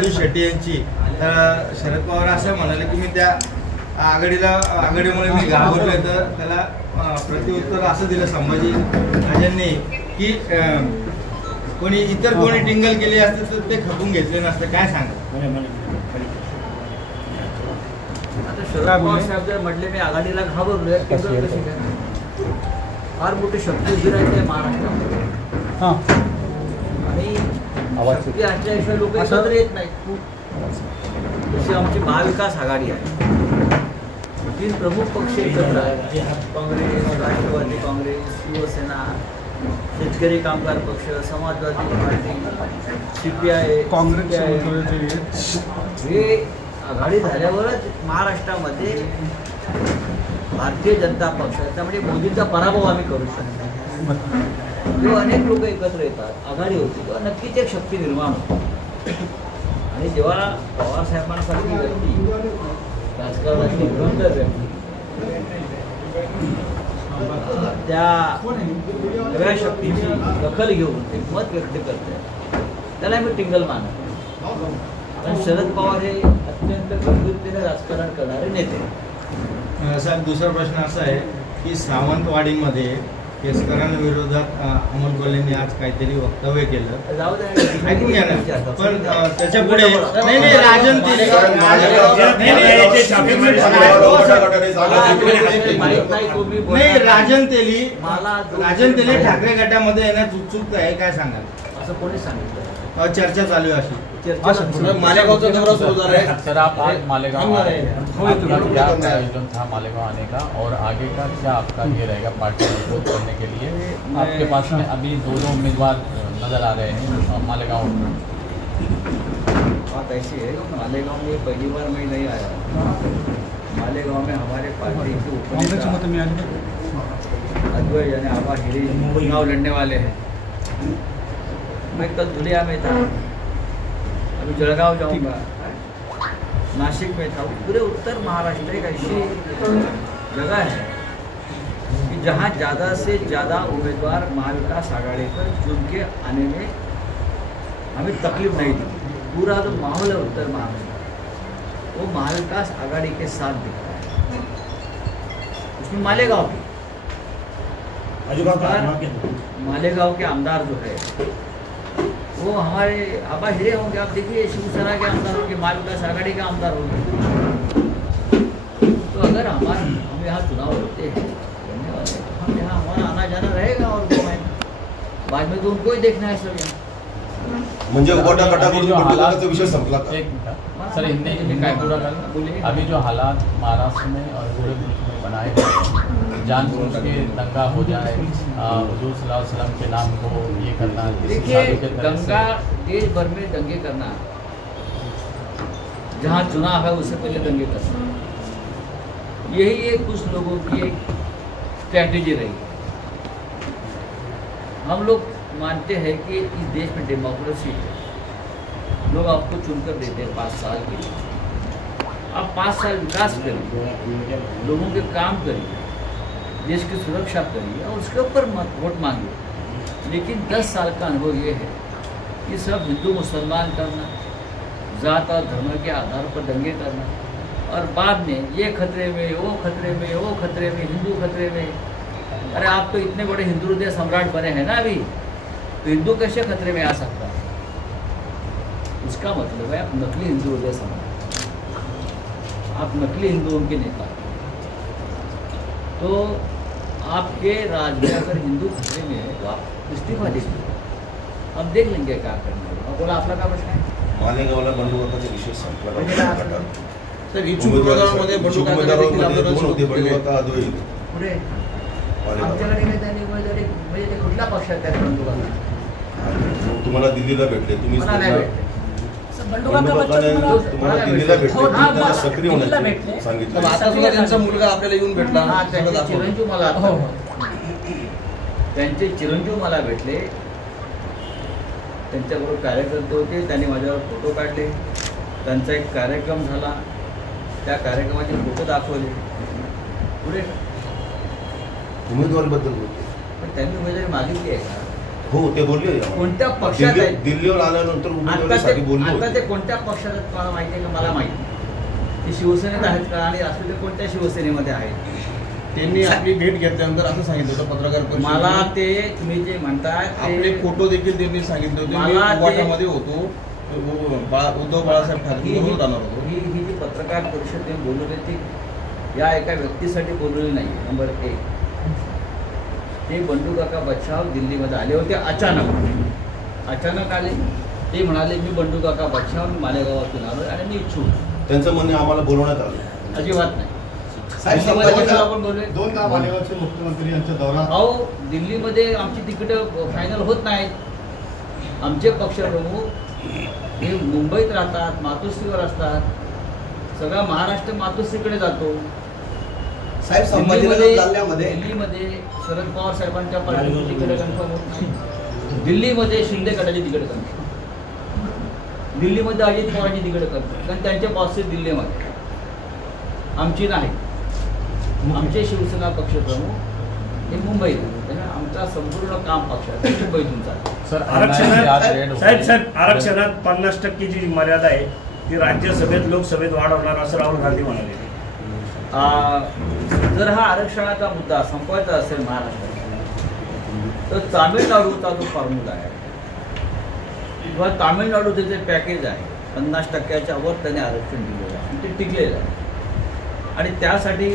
राजू शेट्टी यांची, तर शरद पवार असं म्हणाले की मी त्या आघाडीमुळे मी घाबरलोय, तर त्याला प्रत्युत्तर असं दिलं संभाजी राजांनी की कोणी इतर कोणी टिंगल केली असते तर ते खपून घेतले नसते. काय सांगा? आता शरद पवार साहेब जर म्हटले मी आघाडीला घाबरलोय, टिंगल कशी काय? फार मोठी शक्ती उभी राहते महाराष्ट्रामध्ये आणि शक्ती असल्याशिवाय लोक एकत्र येत नाहीत. जशी आमची महाविकास आघाडी आहे, 3 प्रमुख पक्ष एकत्र आहेत, काँग्रेस, राष्ट्रवादी काँग्रेस, शिवसेना, शेतकरी कामगार पक्ष, समाजवादी पार्टी, CPI, काँग्रेस. हे आघाडी झाल्यावरच महाराष्ट्रामध्ये भारतीय जनता पक्ष, त्यामुळे मोदींचा पराभव आम्ही करू शकतो. जेव्हा अनेक लोक एकत्र येतात, आघाडी होती, तेव्हा नक्कीच एक शक्ती निर्माण होते. आणि जेव्हा पवारसाहेबांसारखी व्यक्ती, राजकारणाची धुरंधर व्यक्ती, त्या नव्या शक्तीची दखल घेऊन एक मत व्यक्त करते, त्याला मी टिंगल मानत. कारण शरद पवार हे अत्यंत गंभीरतेने राजकारण करणारे नेते. साहेब, दुसरा प्रश्न असा आहे की सावंतवाडीमध्ये केसकरांविरोधात अमोल कोल्हेंनी आज काहीतरी वक्तव्य केलं, ऐकून घ्या ना. पण त्याच्या पुढे राजन तेली ठाकरे गटामध्ये येण्यात उत्सुकता आहे, काय सांगाल? असं कोणी सांगितलं? चर्चा चालू आहे अशी. मालेगांव दौरा शुरू हो रहा है सर, आप आज मालेगांव आए हैं, क्या आयोजन था मालेगांव आने का और आगे का क्या आपका ये रहेगा पार्टी मजबूत करने के लिए? आपके पास में अभी 2 उम्मीदवार नजर आ रहे हैं मालेगांव में. बात ऐसी है, मालेगांव में पहली बार मैं नहीं आया. मालेगांव में हमारे पार्टी के अद्वैत यानी आबा हिरे चुनाव लड़ने वाले हैं. मैं कल दुनिया में था, अभी जलगांव जाऊंगा, नासिक में था. पूरे उत्तर महाराष्ट्र एक ऐसी जगह है कि जहाँ ज़्यादा से ज़्यादा उम्मीदवार महाविकास आघाड़ी पर चुन के आने में हमें तकलीफ नहीं दी. पूरा जो माहौल है उत्तर महाराष्ट्र, वो महाविकास आघाड़ी के साथ दिखता है. उसमें मालेगांव के आमदार जो है वो हमारे आबा हिरे होंगे. आप देखिए, शिवसेना के आमदार होंगे, महाविकास आघाड़ी के आमदार होंगे. तो अगर हम यहाँ चुनाव होते हैं करने वाले, तो हम यहाँ हमारा आना जाना रहेगा और बाद में तो उनको ही देखना है सब यहाँ. म्हणजे विषय संपला का? एक मिनट सर, हिंदी में काय पूरा करना. अभी जो हालात महाराष्ट्र में और पूरे मुल्क में बनाए गए, जानबूझ के दंगा हो जाए, हुजूर सल्लल्लाहु अलैहि वसल्लम के नाम को ये करना. देखिए, दंगा देश भर में दंगे करना, जहाँ चुनाव है उससे पहले दंगे करना, यही एक कुछ लोगों की एक स्ट्रैटेजी रही है. हम लोग मानते हैं कि इस देश में डेमोक्रेसी है. लोग आपको चुनकर देते हैं 5 साल के लिए. आप 5 साल विकास करिए, लोगों के काम करिए, देश की सुरक्षा करिए और उसके ऊपर वोट मांगिए. लेकिन 10 साल का अनुभव ये है कि सब हिंदू मुसलमान करना, जात और धर्म के आधार पर दंगे करना, और बाद में ये खतरे में, वो खतरे में, वो खतरे में, हिंदू खतरे में. अरे आप तो इतने बड़े हिंदू हृदय सम्राट बने हैं ना अभी, तो हिंदू कैसे खतरे में आ सकता है? इसका मतलब है आप नकली हिंदू हृदय सम्राट, आप नकली हिंदुओं के नेता. तो आपके राज में अगर हिंदू खतरे में है तो आप इस्तीफा दीजिए, हम देख लेंगे क्या करना है. बोला आपला का प्रश्न आहे? मालेगावला बंडूबाचा विषय संपला. सर, इच्छुक उमेदवारांमध्ये पुढे आमच्याकडे काही त्यांनी उमेदवारी म्हणजे ते कुठल्या पक्षात त्या बंडूबाला तुम्हाला दिल्लीला भेटले, तुम्ही तुम्हाला दिल्लीला भेटले, त्यांना सक्रिय होण्याचे सांगितलं. आता सुद्धा त्यांचा मुलगा आपल्याला येऊन भेटला. त्यांचे चिरंजीव मला भेटले, त्यांच्याबरोबर कार्यकर्ते होते, त्यांनी माझ्यावर फोटो काढले, त्यांचा एक कार्यक्रम झाला, त्या कार्यक्रमाचे फोटो दाखवले. पुढे उमेदवारीबद्दल बोलते, पण त्यांनी उमेदवारी मागितली आहे का? हो ते बोलले कोणत्या पक्षात आहेत? दिल्लीवर आल्यानंतर उमेदवारीसाठी बोलले आता होते. ते कोणत्या पक्षात आहेत तुम्हाला माहिती आहे का? मला माहिती ते शिवसेनेत आहेत का आणि असले ते कोणत्या शिवसेनेमध्ये आहेत? त्यांनी आपली भेट घेतल्यानंतर असं सांगितलं होतं पत्रकार परिषदेत. मला ते तुम्ही जे म्हणताय आपले फोटो देखील त्यांनी सांगितले होते. मी मला ते- उभाटामध्ये होतो, उद्धव बाळासाहेब ठाकरे बरोबर राहणार होतो. ही जी पत्रकार परिषद त्यांनी बोलवली ती या एका व्यक्तीसाठी बोलवली नाही. नंबर 1, ते बंडू काका बच्छाव दिल्लीमध्ये आले होते अचानक आले. ते म्हणाले मी बंडू काका बच्छाव मी मालेगावातून आलो आणि मी इच्छुक. त्यांचं म्हणणे आम्हाला बोलवण्यात आलं. अजिबात नाही. साहेब, दिल्लीमध्ये संभाजी- आपण बोललोय. दोनदा मालेगावचे मुख्यमंत्री यांचा दौरा. अहो दिल्लीमध्ये आमची तिकीटं फायनल होत नाहीत. आमचे पक्षप्रमुख हे मुंबईत राहतात, मातोश्रीवर असतात. सगळा महाराष्ट्र मातोश्रीकडे जातो. साहेब, संभाजीनगर जिल्ह्यामध्ये दिल्लीमध्ये शरद पवार साहेबांच्या पार्टीची तिकीट कन्फर्म होत नाही. दिल्लीमध्ये शिंदे गटाची तिकीट कन्फर्म. दिल्लीमध्ये अजित पवारांची तिकीट कन्फर्म, कारण त्यांचे बॉसेस दिल्लीमध्ये, आमची नाही. आमचे शिवसेना पक्षप्रमुख हे मुंबईत, त्यामुळे आमचा संपूर्ण काम पक्षाचा मुंबईतून चालतो. सर साहेब आरक्षणात 50% जी मर्यादा आहे ती राज्यसभेत लोकसभेत वाढवणार असं राहुल गांधी म्हणाले. जर हा आरक्षणाचा मुद्दा संपवायचा असेल महाराष्ट्रात, तर तामिळनाडूचा जो फॉर्म्युला आहे किंवा तामिळनाडूचे जे पॅकेज आहे 50%च्या वर त्याने आरक्षण दिलेलं आहे आणि ते टिकलेलं आहे. आणि त्यासाठी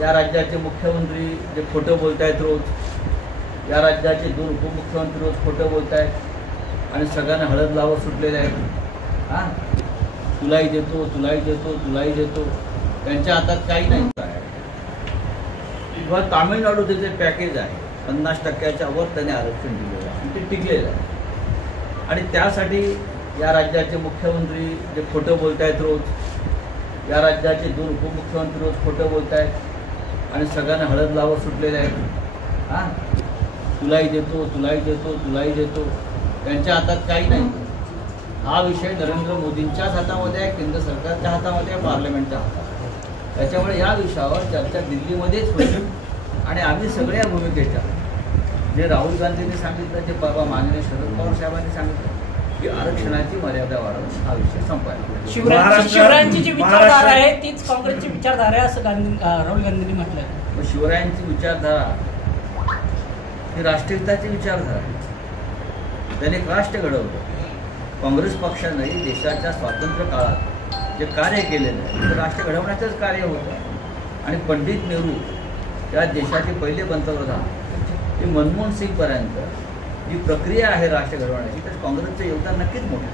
या राज्याचे मुख्यमंत्री जे खोटं बोलत आहेत रोज, या राज्याचे 2 उपमुख्यमंत्री रोज खोटं बोलत आहेत आणि सगळ्यांना हळद लावत सुटलेले आहेत. हां, तुलाही देतो, तुलाही देतो, तुलाही देतो. त्यांच्या हातात काही नाही. किंवा तामिळनाडूचे जे पॅकेज आहे 50%च्या वर त्याने आरक्षण दिलेलं आहे आणि ते टिकलेलं आहे. आणि त्यासाठी या राज्याचे मुख्यमंत्री जे खोटं बोलत आहेत रोज, या राज्याचे 2 उपमुख्यमंत्री रोज खोटं बोलत आहेत आणि सगळ्यांना हळद लावत सुटलेले आहेत. हां, तुलाही देतो, तुलाही देतो, तुलाही देतो. त्यांच्या हातात काही नाही. हा विषय नरेंद्र मोदींच्याच हातामध्ये आहे, केंद्र सरकारच्या हातामध्ये आहे, पार्लमेंटच्या हातात. त्याच्यामुळे या विषयावर चर्चा दिल्लीमध्येच होईल आणि आम्ही सगळ्या भूमिकेच्या जे राहुल गांधींनी सांगितलं, जे परवा माननीय शरद पवार साहेबांनी सांगितलं की आरक्षणाची मर्यादा वाढवून हा विषय संपायला. शिवरायांची जी विचारधारा आहे तीच काँग्रेसची विचारधारा आहे असं राहुल गांधींनी म्हटलं. मग शिवरायांची विचारधारा ही राष्ट्रहिताची विचारधारा आहे. त्याने राष्ट्र घडवलं. काँग्रेस पक्षानेही देशाच्या स्वातंत्र्य काळात जे कार्य केलेलं आहे ते राष्ट्र घडवण्याचंच कार्य होतं. आणि पंडित नेहरू या देशाचे पहिले पंतप्रधान ते मनमोहन सिंगपर्यंत जी प्रक्रिया आहे राष्ट्र घडवण्याची, तर काँग्रेसचं योगदान नक्कीच मोठं आहे.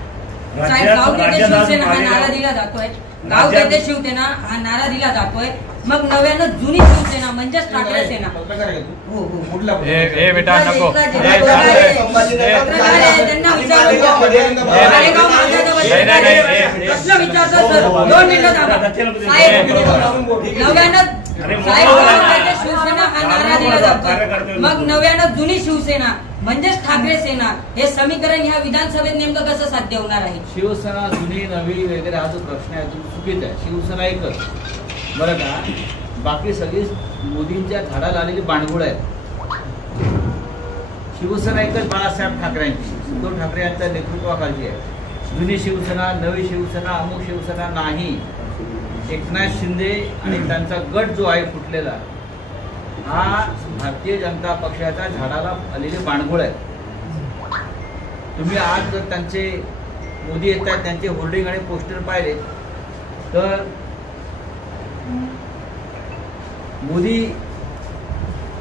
साहेब, गाव तेथे शिवसेना हा नारा दिला जातोय. गाव तेथे शिवसेना हा नारा दिला जातोय. मग नव्यानं जुनी शिवसेना म्हणजेच ठाकरे सेना. पत्रकार आहे का तू? हो हो. कुठला बेटा नको. त्यांना प्रश्न विचारतो सर. 2 मिनिटं थांबा. साहेब, नव्यानं शिवसेना हा नारा दिला जातोय. मग नव्यानं जुनी शिवसेना म्हणजेच ठाकरे सेना हे समीकरण ह्या विधानसभेत नेमकं कसं साध्य होणार आहे? शिवसेना जुनी नवी वगैरे हा जो प्रश्न आहे तो चुकीचा आहे. शिवसेना एकच बरं का. बाकी सगळी मोदींच्या झाडाला आलेली बाणगुळ आहेत. शिवसेना एकच बाळासाहेब ठाकरेंची, उद्धव ठाकरे यांच्या नेतृत्वाखाली आहे. जुनी शिवसेना, नवी शिवसेना, अमुक शिवसेना नाही. एकनाथ शिंदे आणि त्यांचा गट जो आहे फुटलेला, हा भारतीय जनता पक्षाच्या झाडाला आलेले बाणगुळ आहेत. तुम्ही आज जर त्यांचे मोदी येत आहेत त्यांचे होर्डिंग आणि पोस्टर पाहिले तर मोदी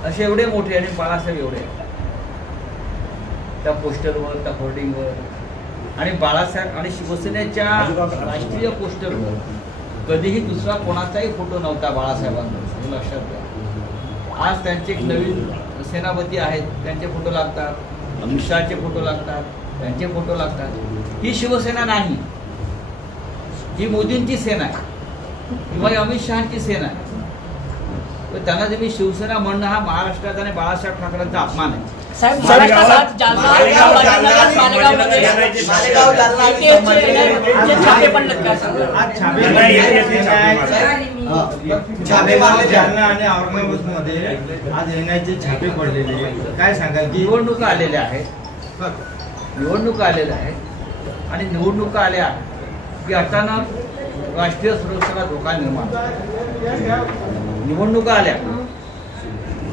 असे एवढे मोठे आणि बाळासाहेब एवढे त्या पोस्टरवर, त्या होर्डिंगवर. आणि बाळासाहेब आणि शिवसेनेच्या राष्ट्रीय पोस्टरवर कधीही दुसरा कोणाचाही फोटो नव्हता बाळासाहेबांचा, हे लक्षात घ्या. आज त्यांचे एक नवीन सेनापती आहेत, त्यांचे फोटो लागतात. अमित शहाचे फोटो लागतात, त्यांचे फोटो लागतात. ही शिवसेना नाही, ही मोदींची सेना आहे किंवा अमित शहाची सेना आहे. तर त्यांना तुम्ही शिवसेना म्हणणं हा महाराष्ट्रात आणि बाळासाहेब ठाकरेंचा अपमान आहे. साहेब, महाराष्ट्रात जालना मालेगावमध्ये छापे पडलेत का? जालना आणि औरंगाबाद मध्ये आज एनआयचे छापे पडलेले, काय सांगाल की निवडणुका आलेल्या आहेत. निवडणुका आलेल्या आहेत आणि निवडणुका आल्या की अचानक राष्ट्रीय सुरक्षेला धोका निर्माण होतो. निवडणुका आल्या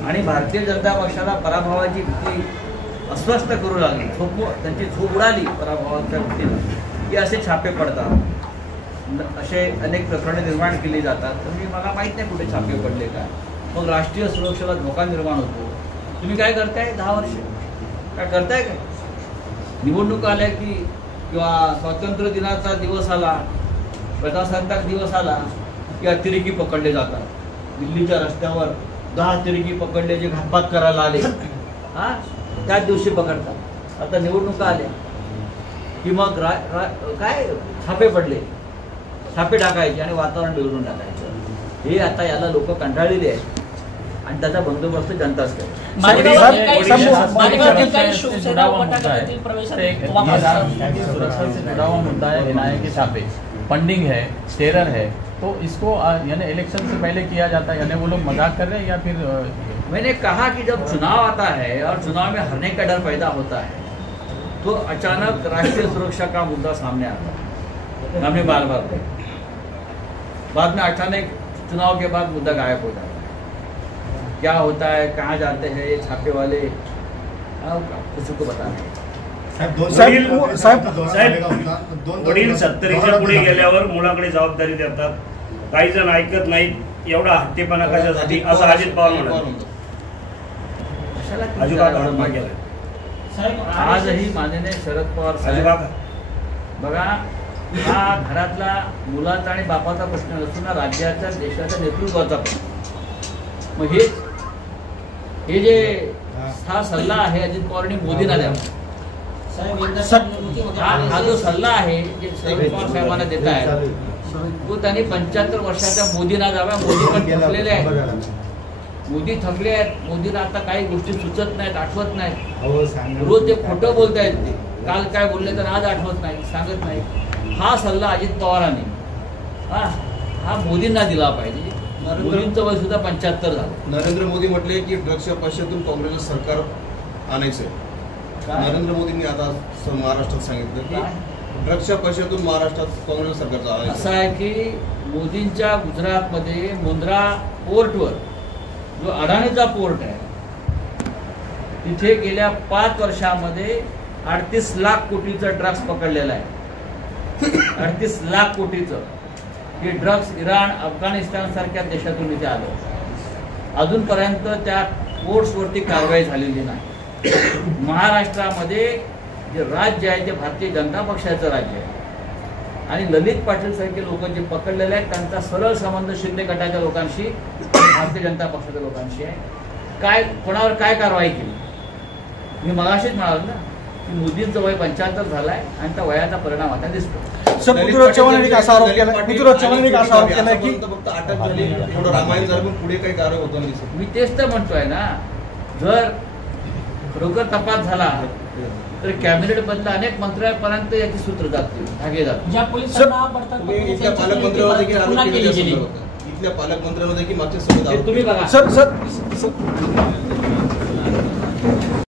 आणि भारतीय जनता पक्षाला पराभवाची भीती अस्वस्थ करू लागली, त्यांची झोप उडाली पराभवाच्या भीतीनं की असे छापे पडतात, असे अनेक प्रकरणे निर्माण केली जातात. तर मला माहीत नाही कुठे छापे पडले का. मग राष्ट्रीय सुरक्षेला धोका निर्माण होतो. तुम्ही काय करताय 10 वर्ष काय करताय काय? निवडणुका आल्या की किंवा स्वातंत्र्य दिनाचा दिवस आला, प्रजासत्ताक दिवस आला की अतिरेकी पकडले जातात. दिल्लीच्या रस्त्यावर 10 अतिरेकी पकडले जे घातपात करायला आले, त्याच दिवशी पकडतात. आता निवडणुका आल्या की मग काय छापे पडले, छापे टाकायचे आणि वातावरण बिघडून टाकायचं. हे आता याला लोक कंटाळलेले आहेत आणि त्याचा बंदोबस्त जनताच करते. सुरक्षा से जुड़ा हुआ मुद्दा है, एनआईए के छापे, फंडिंग है, टेरर है, तो इसको यानी इलेक्शन से पहले किया जाता है, यानी वो लोग मजाक कर रहे हैं या फिर? मैंने कहा कि जब चुनाव आता है और चुनाव में हारने का डर पैदा होता है तो अचानक राष्ट्रीय सुरक्षा का मुद्दा सामने आता है. हमने बार बार बाद में अचानक चुनाव के बाद मुद्दा गायब हो जाता है. क्या होता है, कहाँ जाते हैं ये छापे वाले, किसी को पता नहीं. वडील 70च्या पुढे गेल्यावर मुलाकडे जबाबदारी देतात. काही जण ऐकत नाहीत. एवढा हट्टीपणा कशासाठी असं अजित पवार म्हणाले. आजही माननीय शरद पवार साहेब बघा, हा घरातला मुलाचा आणि बापाचा प्रश्न नसून राज्याच्या देशाच्या नेतृत्वाचा प्रश्न. मग हे जे हा सल्ला आहे अजित पवारांनी मोदींना द्यावा. हा जो सल्ला आहे जे शरद पवार साहेबांना देत आहे तो त्यांनी 75 वर्षाच्या मोदींना द्यावा. मोदी पण थकलेले आहेत, मोदी थकले आहेत. मोदींना आता काही गोष्टी सुचत नाहीत, आठवत नाहीत. रोज ते खोटं बोलतायत. ते काल काय बोलले तर आज आठवत नाही, सांगत नाही. हा सल्ला अजित पवारांनी हा मोदींना दिला पाहिजे. मोदींचं वय सुद्धा 75 झालं. नरेंद्र मोदी म्हटले की ड्रग्सच्या पैशातून काँग्रेसचं सरकार आणायचंय. नरेंद्र मोदींनी आता महाराष्ट्रात सांगितलं की ड्रग्सच्या पैशातून महाराष्ट्रात काँग्रेस सरकारचं आणायचं. असं आहे की मोदींच्या गुजरातमध्ये मुंद्रा पोर्टवर जो अडाणीचा पोर्ट आहे तिथे गेल्या 5 वर्षामध्ये 38 लाख कोटीचं ड्रग्स पकडलेलं आहे. 38 लाख कोटीचं हे ड्रग्स इराण, अफगाणिस्तान सारख्या देशातून इथे आलं. अजूनपर्यंत त्या पोर्ट्सवरती कारवाई झालेली नाही. महाराष्ट्रामध्ये जे राज्य आहे ते भारतीय जनता पक्षाचं राज्य आहे आणि ललित पाटील सारखे लोक जे पकडलेले आहेत त्यांचा सरळ संबंध शिंदे गटाच्या लोकांशी, भारतीय जनता पक्षाच्या लोकांशी आहे. काय कोणावर काय कारवाई केली? मी मगाशीच म्हणालो ना की मोदींचं वय 75 झालंय आणि त्या वयाचा परिणाम आता दिसतो. पृथ्वीराज चव्हाणांनी असा आरोप केला की फक्त अटक झाली, थोडं रामायण झालं, पण पुढे काही कारवाई होताना दिसत. मी तेच तर म्हणतोय ना, जर खरोखर तपास झाला तर कॅबिनेट मधल्या अनेक मंत्र्यांपर्यंत याची सूत्र जातील, धागे जातील. इथल्या पालकमंत्र्यांवर देखील आरोप केले, इथल्या पालकमंत्र्यांवर देखील मागच्या सगळं तुम्ही बघा. सर